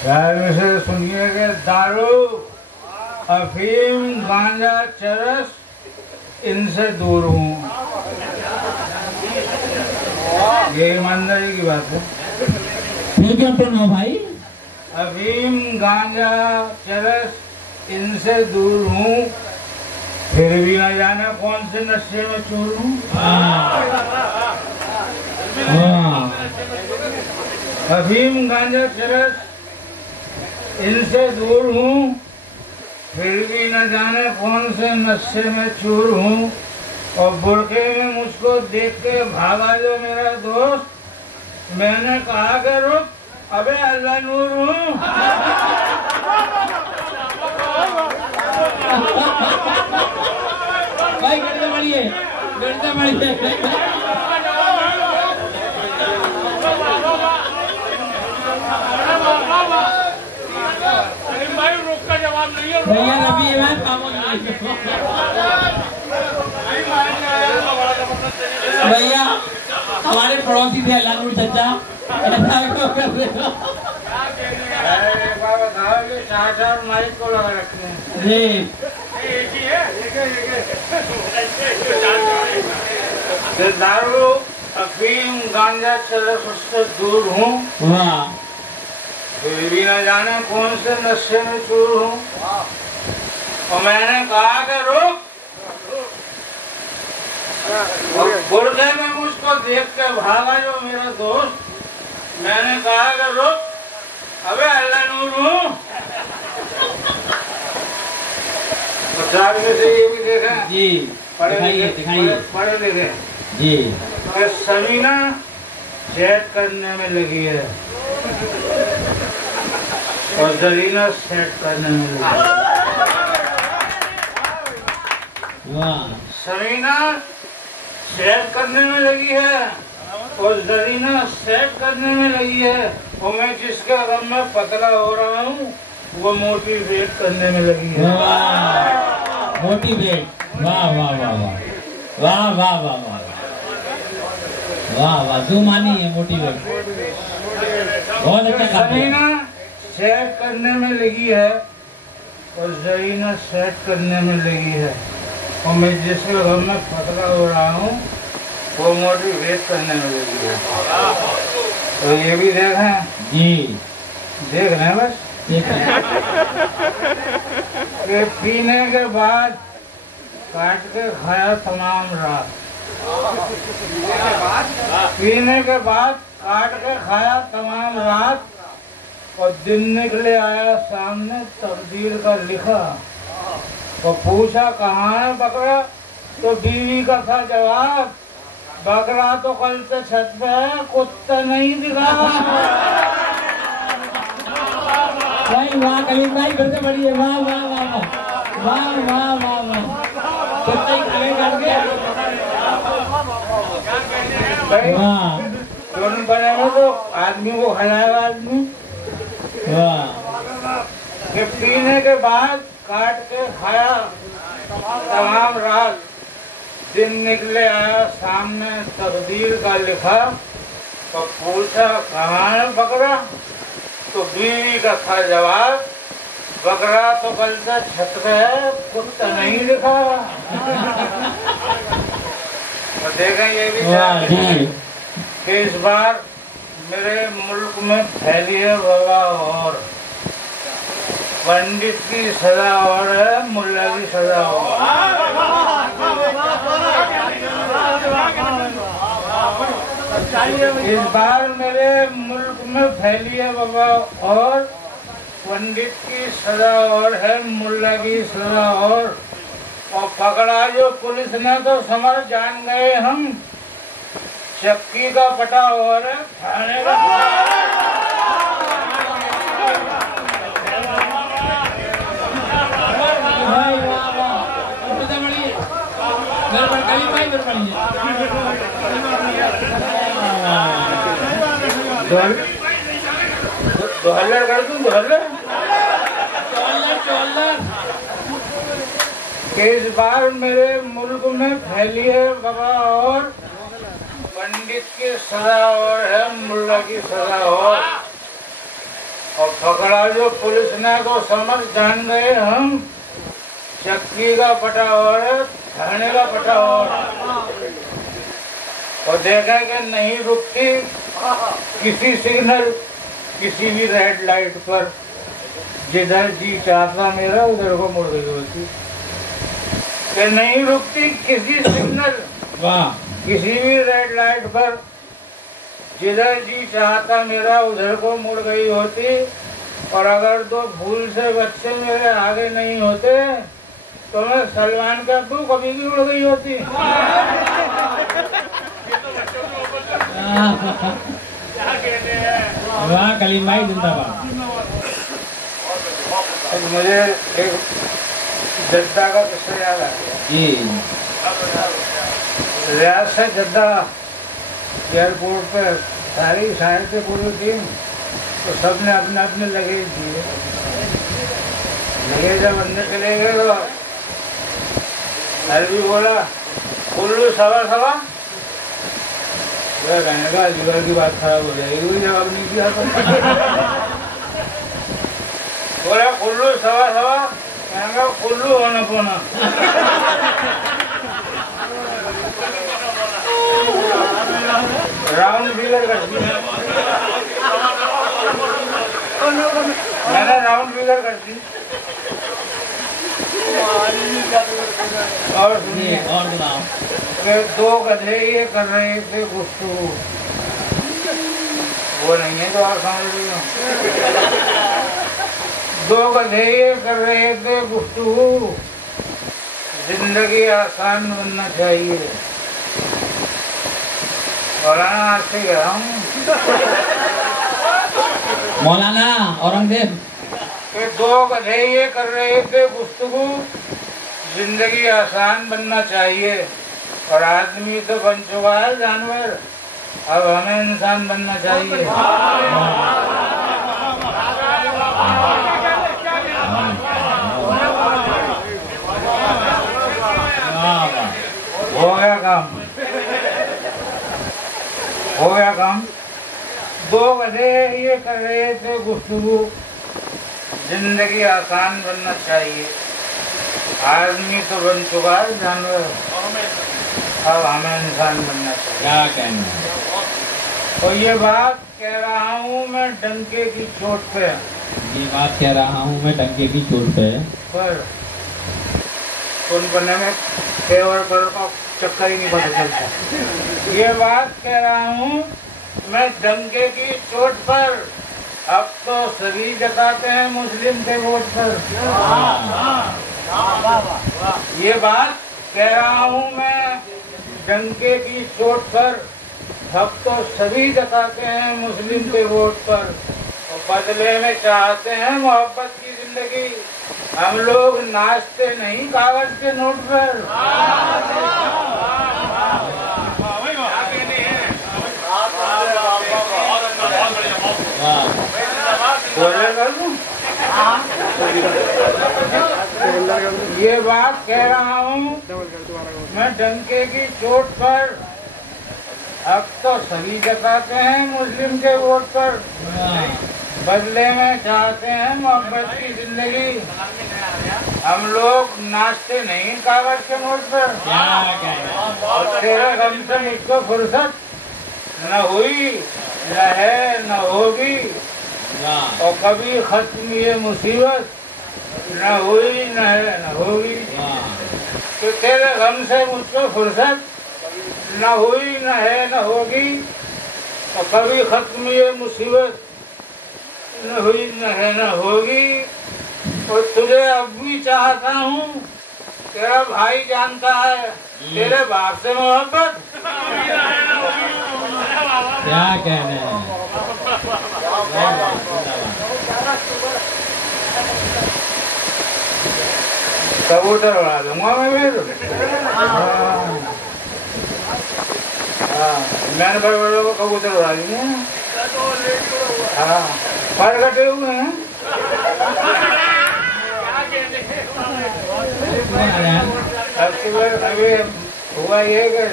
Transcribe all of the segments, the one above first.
शायर से सुनिए कि दारू, अफीम, गांजा, चरस, इनसे दूर हूँ। ये ईमानदारी की बात है। फिर क्या पढ़ना भाई? अफीम, गांजा, चरस, इनसे दूर हूँ, फिर भी न जाने कौन से नशे में चूर हूँ। अफीम, गांजा, चरस, इनसे दूर हूँ, फिर भी न जाने कौन से नशे में चूर हूँ। और बुरके में मुझको देख के भागा जो मेरा दोस्त, मैंने कहा कि रुक, अबे अल्लाह नूर हूँ। भाई गड़िया बढ़िए, गड़िया बढ़िए। भैया रवि है भैया, हमारे पड़ोसी थे अल्लाह चचा, चाचा माइक को लगा रखते हैं जी। दारू, अफीम, गांजा, चरस, उससे दूर हूँ, फिर भी न जाने कौन से नशे में चूर हूँ। और मैंने कहा कि रुक, गुर्दे में मुझको देख के भागा जो मेरा दोस्त, मैंने कहा कि रुक, अबे अल्लाह नूर हूँ। चार में से ये भी देखें जी, पढ़े लिखे जी। समीना सेट करने में लगी है और जरीना सेट करने में लगी है। समीना सेट करने में लगी है और जरीना सेट करने में लगी है। और मैं जिसके गम में पतला हो रहा हूँ, वो मोटिवेट करने में लगी है। मोटिवेट, वाह वाह वाह वाह वाह वाह वाह वाह वाह वाह, तू मानी है मोटिवेट, बहुत अच्छा। समीना सेट करने में लगी है और जरीना सेट करने में लगी है। और मैं जिसके गम में पतला हो रहा हूँ, वो मोटिवेट करने में लगी है। तो ये भी देखें जी, देख रहे हैं बस। कि पीने के बाद काट के खाया तमाम रात, पीने के बाद काट के खाया तमाम रात, और दिन निकले आया सामने तकदीर का लिखा। तो पूछा कहाँ है बकरा, तो बीवी का था जवाब, बकरा तो कल से छत पे है, कुत्ता नहीं दिखा। भाई वाह, कलीम भाई करते बड़ी है, वाह वाह वाह वाह वाह वाह वाह। कुत्ते ही खड़े करके वाह, दोनों बने में तो आदमी को खिलाएगा आदमी। वाह, कि पीने के बाद काट के खाया तमाम रात, दिन निकले आया सामने तकदीर का लिखा। तो पूछा कहाँ है बकरा, तो बीवी का था जवाब, बकरा तो कल से छत पे है, कुत्ता नहीं लिखा। और देखें ये भी कि इस बार मेरे मुल्क में फैली है वबा, और पंडित की सजा और है, मुल्ला की सजा और। इस बार मेरे मुल्क में फैली है वबा और पंडित की सजा और है, मुल्ला की सजा और पकड़ा जो पुलिस ने तो समझ जान गए हम, चक्की का पटा और है, थाने का। दोहल्लर कर दूं, दोहल्लर। इस बार मेरे मुल्क में फैली है वबा और पंडित की सजा और है, मुल्ला की सजा और पकड़ा जो पुलिस ने तो समझ जान गए हम, चक्की का पटा और है, थाने का पटा और देखा कि नहीं रुकती किसी सिग्नल, किसी भी रेड लाइट पर, जिधर जी चाहता मेरा उधर को मुड़ गई होती, कि नहीं रुकती किसी सिग्नल, किसी भी रेड लाइट पर, जिधर जी चाहता मेरा उधर को मुड़ गई होती। और अगर तो भूल से बच्चे मेरे आगे नहीं होते तो मैं सलमान का अब्बू कभी भी उड़ गई होती। वाह कलीम भाई जिंदाबाद। मुझे एक जद्दा का किस्सा याद आ गया। रियाद से जद्दा एयरपोर्ट पे सारी शहर से पूरी टीम, तो सबने अपने अपने लगेज दिए। लगेज जब अंदर चले गए तो हर भी बोला कुल्लू सवा सवा, कहने का लीवर की बात खराब हो जाएगी, कोई जवाब नहीं दिया। बोला कुल्लू सवा सवा, कहने का कुल्लू होना पोना। राउंड फिगर कर दी मैंने, राउंड फिगर कर दी। और सुनिए, और सुनाओ कि दो गधे ये कर रहे थे गुफ्तगू, वो नहीं है तो आप समझ रही हो। दो गधे ये कर रहे थे गुफ्तगू, जिंदगी आसान बनना चाहिए। मौलाना आज से गया हूँ, मौलाना औरंगजेब। कि दो गधे ये कर रहे थे गुफ्तगू, जिंदगी आसान बनना चाहिए। और आदमी तो बन चुका है जानवर, अब हमें इंसान बनना चाहिए। हो गया काम, हो गया काम। दो गधे ये कर रहे थे गुफ्तगू, जिंदगी आसान बनना चाहिए। आदमी तो बन चुका है जानवर, अब हमें इंसान बनना चाहिए। क्या कहना है? तो ये बात कह रहा हूँ मैं डंके की चोट पे, ये बात कह रहा हूँ मैं डंके की चोट पे। पर सुन बनने में पेवर पर का चक्कर ही नहीं पता चलता। ये बात कह रहा हूँ मैं डंके की चोट पर, अब तो सभी जताते हैं मुस्लिम के वोट पर। ये बात कह रहा हूँ मैं डंके की चोट पर, अब तो सभी जताते हैं मुस्लिम के वोट पर। और बदले में चाहते हैं मोहब्बत की जिंदगी, हम लोग नाचते नहीं कागज के नोट पर। ये बात कह रहा हूँ मैं डंके की चोट पर, अब तो सभी जताते हैं मुस्लिम के वोट पर। बदले में चाहते हैं मोहब्बत की जिंदगी, हम लोग नाचते नहीं कागज के नोट पर। तेरे गम से मुझको फुर्सत न हुई, न है न होगी, और कभी खत्म ये मुसीबत न हुई न है न होगी। तो तेरे गम से मुझको फुर्सत न हुई न है न होगी, और कभी खत्म ये मुसीबत न हुई न है न होगी। और तुझे अब भी चाहता हूँ, तेरा भाई जानता है तेरे बाप से मोहब्बत। क्या कहने हैं? कबूतर उड़ा दूंगा मैं फिर। मैंने बड़े बड़े को कबूतर उड़ा दिए। हाँ, पर कटे हुए हैं। अभी हुआ ये कि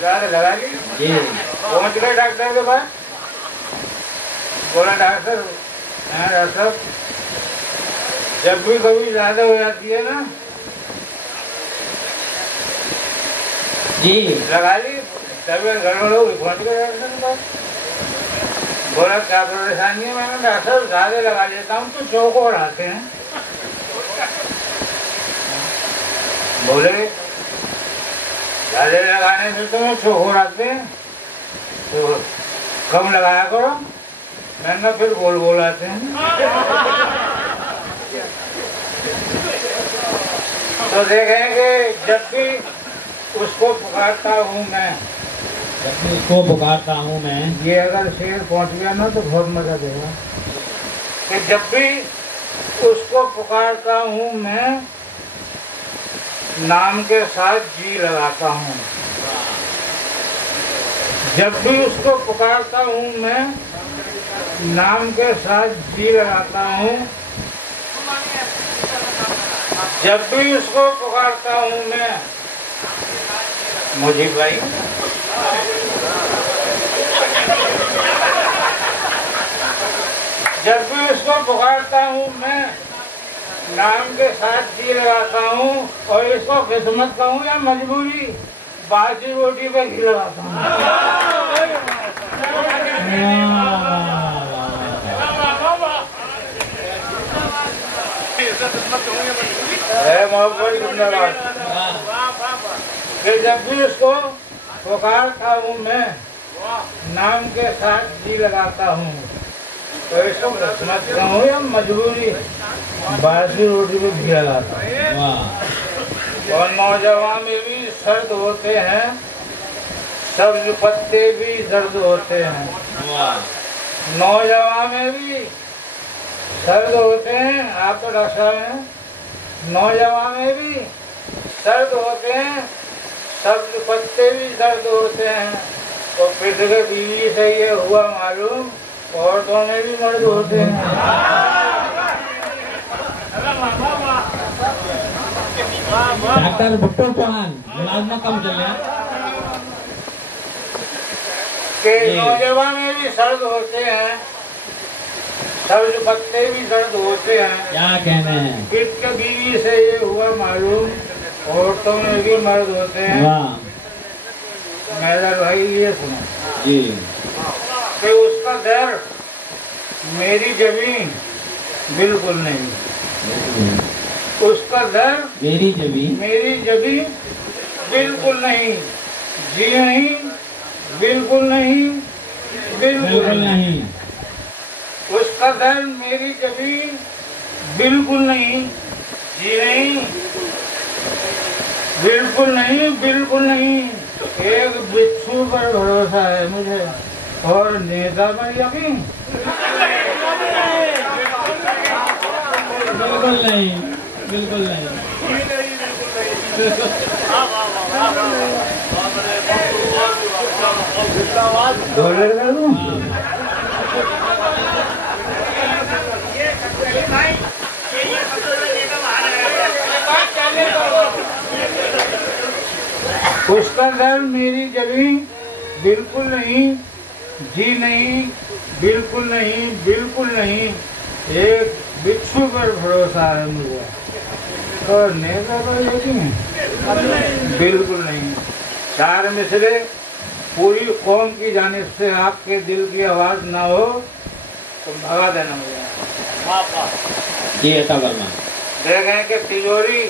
ज्यादा लगा ली। जी पहुंच गए डॉक्टर के पास, बोला डॉक्टर साहब जब भी कभी ज्यादा हो जाती है ना जी लगा ली, तबियत गड़बड़ हो गई। पहुंच गए डॉक्टर के पास, बोला क्या परेशानी है? मैंने डॉक्टर ज्यादा लगा लेता हूँ तो चौकोर आते हैं। बोले ज्यादा लगाने से तुम्हें चौकोर आते हैं तो कम लगाया करो। मैंने फिर गोल गोल आते हैं। तो देखें कि जब भी उसको पुकारता हूँ मैं, जब भी उसको पुकारता हूँ मैं, ये अगर शेर पहुंच गया ना तो बहुत मजा देगा कि जब भी उसको पुकारता हूँ मैं नाम के साथ जी लगाता हूँ। जब भी उसको पुकारता हूँ मैं नाम के साथ जी लगाता हूँ। जब भी उसको पुकारता हूँ मैं, मुझे भाई जब भी उसको पुकारता हूँ मैं नाम के साथ जी लगाता हूँ। और इसको किस्मत कहूँ या मजबूरी, बासी रोटी पे घी लगाता हूँ। मोहब्बत जिंदाबाद। कि जब भी उसको पुकारता हूँ मैं नाम के साथ जी लगाता हूँ। तो इसको किस्मत कहूँ या मजबूरी, बासी रोटी पे घी लगाता हूँ। और नौजवान में भी सर्द होते हैं, सब्ज पत्ते भी जर्द होते हैं। नौजवान में भी सर्द होते हैं, आप तो डॉक्टर साहब हैं। नौजवान में भी सर्द होते हैं, सब्ज पत्ते भी सर्द होते हैं। तो फिर के बीवी से ये हुआ मालूम, औरतों में भी मर्द होते हैं। डॉक्टर भुट्टो चौहान मुलाजमा कम चल रहा के नौजवान में भी सर्द होते हैं, सब्ज पत्ते भी सर्द होते हैं। क्या कहने हैं? फिर के बीवी से ये हुआ मालूम, औरतों में भी मर्द होते हैं। मेरा भाई ये सुनो जी कि उसका दर मेरी जमीन बिल्कुल नहीं, उसका दर मेरी जमीन बिल्कुल नहीं, जी नहीं, बिल्कुल नहीं, बिल्कुल नहीं। उसका दर मेरी जमीन बिल्कुल नहीं, जी नहीं, बिल्कुल नहीं, बिल्कुल नहीं। एक बिच्छू पर भरोसा है मुझे और नेता पर यकीन बिल्कुल नहीं, बिल्कुल नहीं। डॉलर कर दूं? उसका दर मेरी जमीन बिल्कुल नहीं, जी नहीं, बिल्कुल नहीं, बिल्कुल नहीं। एक बिच्छू पर भरोसा है मुझे और नेता पर यकीन बिल्कुल नहीं। चार मिसरे पूरी कौम की जानिब से आपके दिल की आवाज ना हो तो भगा देना मुझे। जी ऐसा वर्मा देखें कि तिजोरी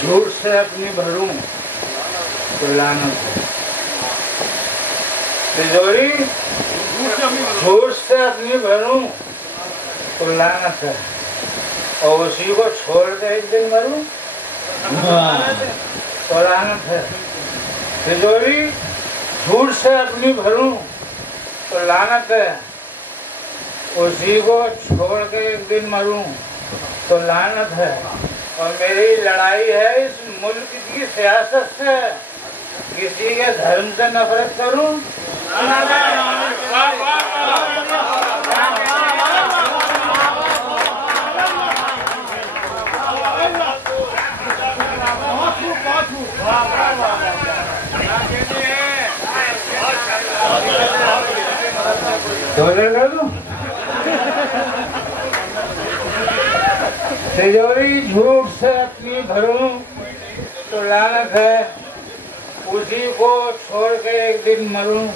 झूठ से अपनी भरूं तो लानत है। तिजोरी झूठ से अपनी भरूं तो लानत है, और उसी को छोड़ के एक दिन मरूं तो लानत है। तिजोरी झूठ से अपनी भरूं तो लानत है, उसी को छोड़ के एक दिन मरूं तो लानत है। और मेरी लड़ाई है इस मुल्क की सियासत से, किसी के धर्म से नफरत करूं डॉलर कर दूं? तिजोरी झूठ से अपनी भरूं तो लानत है, उसी को छोड़ के एक दिन मरूं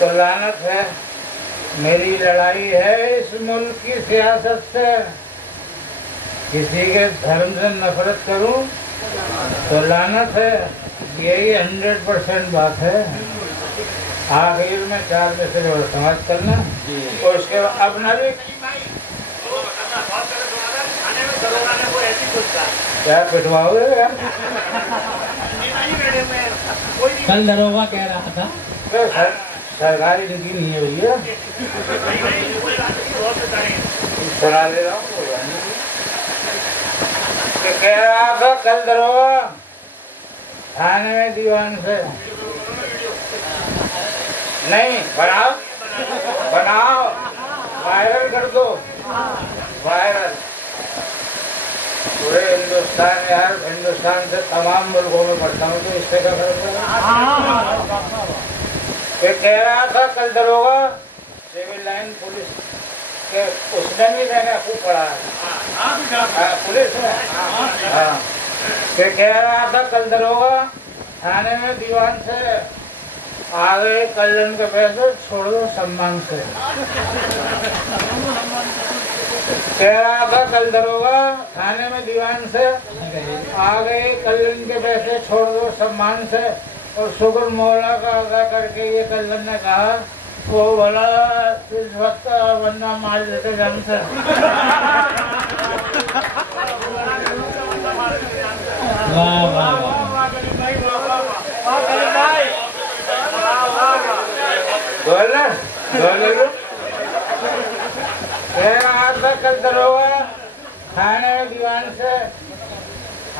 तो लानत है। मेरी लड़ाई है इस मुल्क की सियासत से, किसी के धर्म से नफरत करूं तो लानत है। यही 100% बात है। आखिर में 4 में से और समाज करना और उसके बाद अपना भी क्या पिटवाओगे यार? कल दरोगा कह रहा था सरकारी नीति नहीं है भैया, सुना ले रहा हूँ। कह रहा था कल दरोगा थाने में दीवान से नहीं बनाओ वायरल कर दो, वायरल पूरे हिंदुस्तान। यार हिंदुस्तान से तमाम मुल्कों में पढ़ता हूँ तो इससे क्या फर्क है? कह रहा था कल दरोगा सिविल लाइन पुलिस के उसने भी मैंने खूब पढ़ा है पुलिस में। हाँ कह रहा था कल दरोगा थाने में दीवान से आ गए कल्याण के पैसे छोड़ दो सम्मान से। कह रहा था कल दरोगा थाने में दीवान से आ गए कल्याण के पैसे छोड़ दो सम्मान से। और शुक्र मौला का अदा करके ये कल्याण ने कहा वो बोला इस वक्त बंदा मार देते जम से। वाह वाह कह रहा था कल दरोगा थाने में दीवान से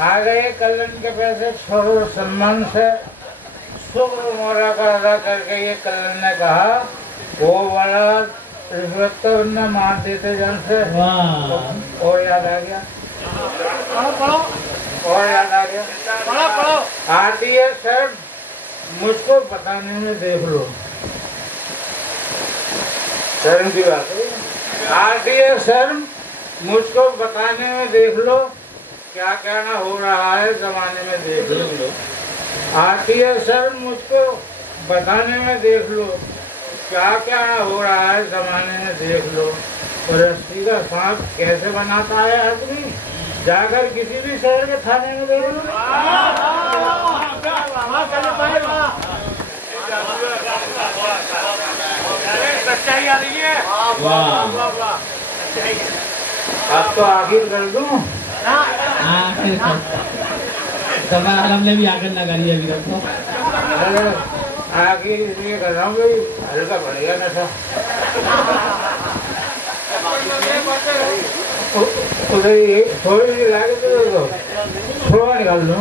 आ गए कल्याण के पैसे छोड़ो सम्मान से। शुक्र मौला का अदा करके ये कल्याण ने कहा वो वाला रिश्वत तो न मार देते जन से। और याद आ गया, और याद आ गया। आती है सर मुझको बताने में देख लो, शर्म की बात है। आती है शर्म मुझको बताने में देख लो, क्या क्या ना हो रहा है जमाने में देख लो। आती है शर्म मुझको बताने में देख लो, क्या क्या ना हो रहा है जमाने में देख लो। और रस्सी का सांप कैसे बनाता है आदमी, जाकर किसी भी शहर के थाने में देख लो। सच्चाई आ रही है। अब तो आखिर कर दूं। हमने भी आकर लगा लिया अभी तक तो। आखिर इसलिए कर रहा हूँ भाई हल्का बढ़ेगा नशा। उधर थोड़ी सी लागे तो थोड़ा निकाल लो।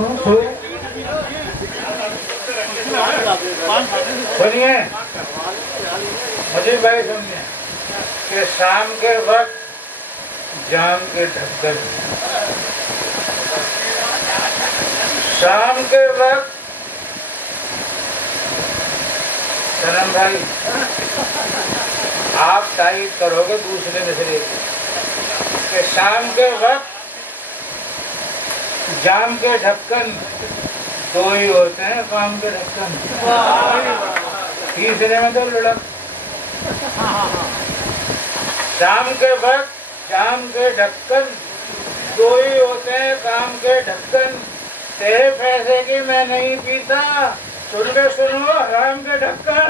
सुनिए मुझे भाई, सुनिए कि शाम के वक्त जाम के ढक्कन, शाम के वक्त सनम भाई आप तारीफ करोगे दूसरे मिसरे कि शाम के वक्त जाम के ढक्कन 2 ही होते हैं, काम के ढक्कन तीसरे में तो लुढ़क। शाम के वक्त जाम के ढक्कन 2 ही होते हैं, काम के ढक्कन। तेरे पैसे की मैं नहीं पीता, सुन के सुनो हराम के ढक्कन।